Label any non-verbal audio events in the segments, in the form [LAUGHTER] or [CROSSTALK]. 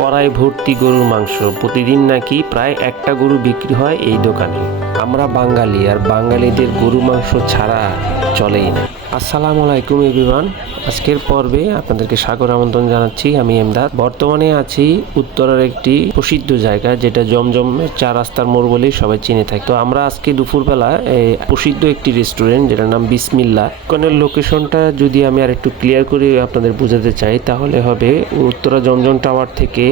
কড়াই ভর্তি গরুর মাংস। প্রতিদিন নাকি প্রায় একটা গরু বিক্রি হয় এই দোকানে। আমরা বাঙালি, আর বাঙালিদের গরু মাংস ছাড়া চলেই না। আসসালামু আলাইকুম এভরিওয়ান আজকের পর্বে আপনাদেরকে স্বাগত আমন্ত্রণ জানাচ্ছি। আমি এমদাদ। বর্তমানে আছি উত্তরের একটি প্রসিদ্ধ জায়গা, যেটা জমজমের চার রাস্তার মোড় বলেই সবাই চিনে থাকে। তো আমরা আজকে দুপুরবেলা প্রসিদ্ধ একটি রেস্টুরেন্ট যেটার নাম বিসমিল্লা। ওখানের লোকেশনটা যদি আমি আর একটু ক্লিয়ার করে আপনাদের বোঝাতে চাই, তাহলে হবে উত্তরা জমজম টাওয়ার থেকে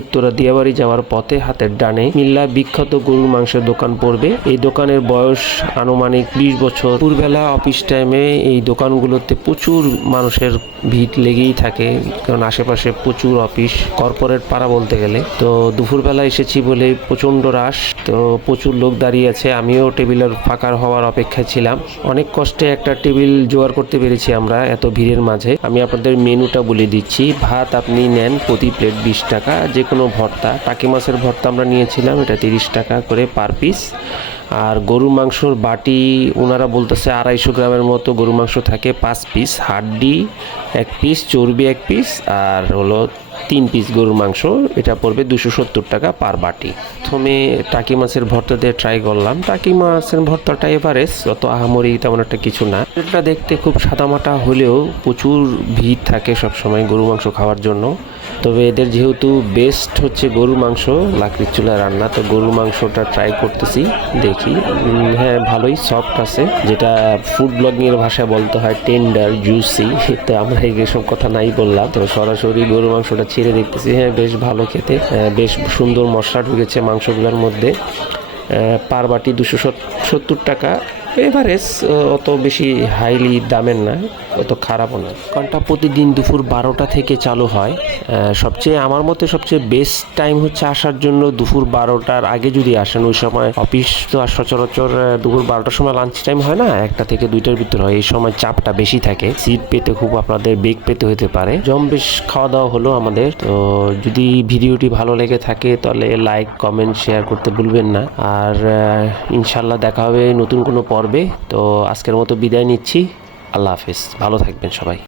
উত্তরা দিয়াবাড়ি যাওয়ার পথে হাতের ডানে মিল্লা বিখ্যাত গরুর মাংসের দোকান পড়বে। এই দোকানের বয়স আনুমানিক বিশ বছর। দুপুরবেলা অফিস টাইমে এই দোকানগুলোতে প্রচুর মানুষের ভিড় লেগেই থাকে, কারণ আশেপাশে প্রচুর অফিস, কর্পোরেট পাড়া বলতে গেলে। তো দুপুরবেলা এসেছি বলে প্রচণ্ড রাশ, তো প্রচুর লোক দাঁড়িয়ে আছে, আমিও টেবিলের ফাঁকার হওয়ার অপেক্ষায় ছিলাম। অনেক কষ্টে একটা টেবিল জোগাড় করতে পেরেছি আমরা এত ভিড়ের মাঝে। আমি আপনাদের মেনুটা বলে দিচ্ছি, ভাত আপনি নেন প্রতি প্লেট বিশ টাকা যে কোনো ভর্তা। টাকি মাছের ভর্তা আমরা নিয়েছিলাম, এটা তিরিশ টাকা করে পার পিস। আর গরু মাংসর বাটি ওনারা বলতেছে আড়াইশো গ্রামের মতো গরু মাংস থাকে, পাঁচ পিস। হাড্ডি এক পিস, চর্বি এক পিস, আর হলো তিন পিস গরুর মাংস। এটা পড়বে দুশো সত্তর টাকা পার বাটি। প্রথমে টাকি মাছের ভর্তা দিয়ে ট্রাই করলাম। টাকি মাছের ভর্তাটা এভারেজ অত আহামরি তেমন একটা কিছু না। এটা দেখতে খুব সাদামাটা হলেও প্রচুর ভিড় থাকে সবসময় গরু মাংস খাওয়ার জন্য। তবে এদের যেহেতু বেস্ট হচ্ছে গরুর মাংস, লাকড়ির চুলা রান্না, তো গরুর মাংসটা ট্রাই করতেছি, দেখি। হ্যাঁ ভালোই সফট আছে, যেটা ফুড ব্লগিং এর ভাষায় বলতে হয় টেন্ডার জুসি [LAUGHS] তো আমরা এইসব কথা নাই বললাম, তো সরাসরি গরুর মাংসটা ছেড়ে দেখতেছি। হ্যাঁ বেশ ভালো খেতে বেশ সুন্দর মশলা ঢুকেছে মাংসগুলোর মধ্যে। পার বাটি দুশো সত্তর টাকা। এভারেজ অত বেশি হাইলি দামের না, অত খারাপও না। কারণটা প্রতিদিন দুপুর বারোটা থেকে চালু হয়। সবচেয়ে আমার মতে সবচেয়ে বেস্ট টাইম হচ্ছে আসার জন্য দুপুর বারোটার আগে যদি আসেন, ওই সময় অফিস তো আর সচরাচর দুপুর বারোটার সময় লাঞ্চ টাইম হয় না, একটা থেকে দুইটার ভিতর হয়। এই সময় চাপটা বেশি থাকে। সিট পেতে খুব আপনাদের বেগ পেতে হতে পারে। জম বেশ খাওয়া দাওয়া হলো আমাদের। তো যদি ভিডিওটি ভালো লেগে থাকে, তাহলে লাইক কমেন্ট শেয়ার করতে ভুলবেন না। আর ইনশাল্লাহ দেখা হবে নতুন কোনো পর্বে। তো আজকের মতো বিদায় নিচ্ছি। আল্লাহ হাফিজ। ভালো থাকবেন সবাই।